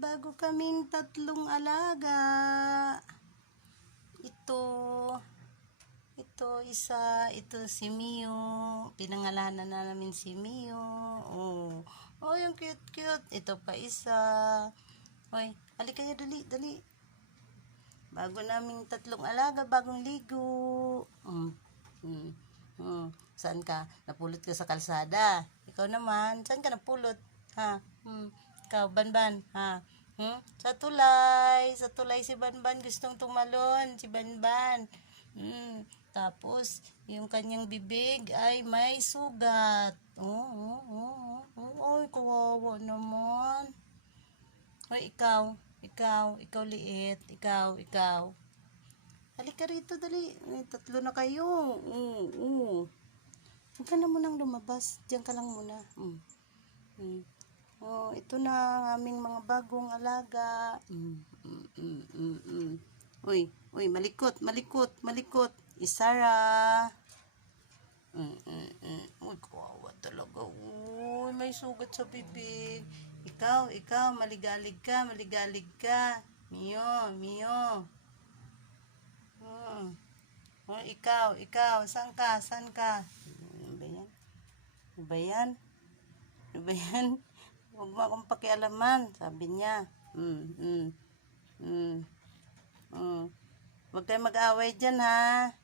bago kaming 3 alaga. Ito isa, ito si Mio. Pinangalanan na namin si Mio. Oh, yung cute. Ito pa isa. Hoy, halika kayo, dali. Bago naming 3 alaga, bagong ligo. Saan ka? Napulot ka sa kalsada. Ikaw naman, saan ka napulot? Ha? Ikaw, Banban, ha? Sa tulay si Banban, gustong tumalon, si Banban. Tapos, yung kanyang bibig ay may sugat. Ay, kawawa naman. Hoy, ikaw liit, ikaw. Halika rito, dali. 3 na kayo. Huwag ka na munang lumabas. Diyan ka lang muna. Ito na ang aming mga bagong alaga. Uy, malikot. Isara. Uy, kawawa talaga. Uy, may sugat sa bibig. Ikaw, maligalig ka. Mio. Uy, ikaw, saan ka? Ano ba yan? Huwag mo akong pakialaman, sabi niya. Huwag kayo mag-away dyan, ha?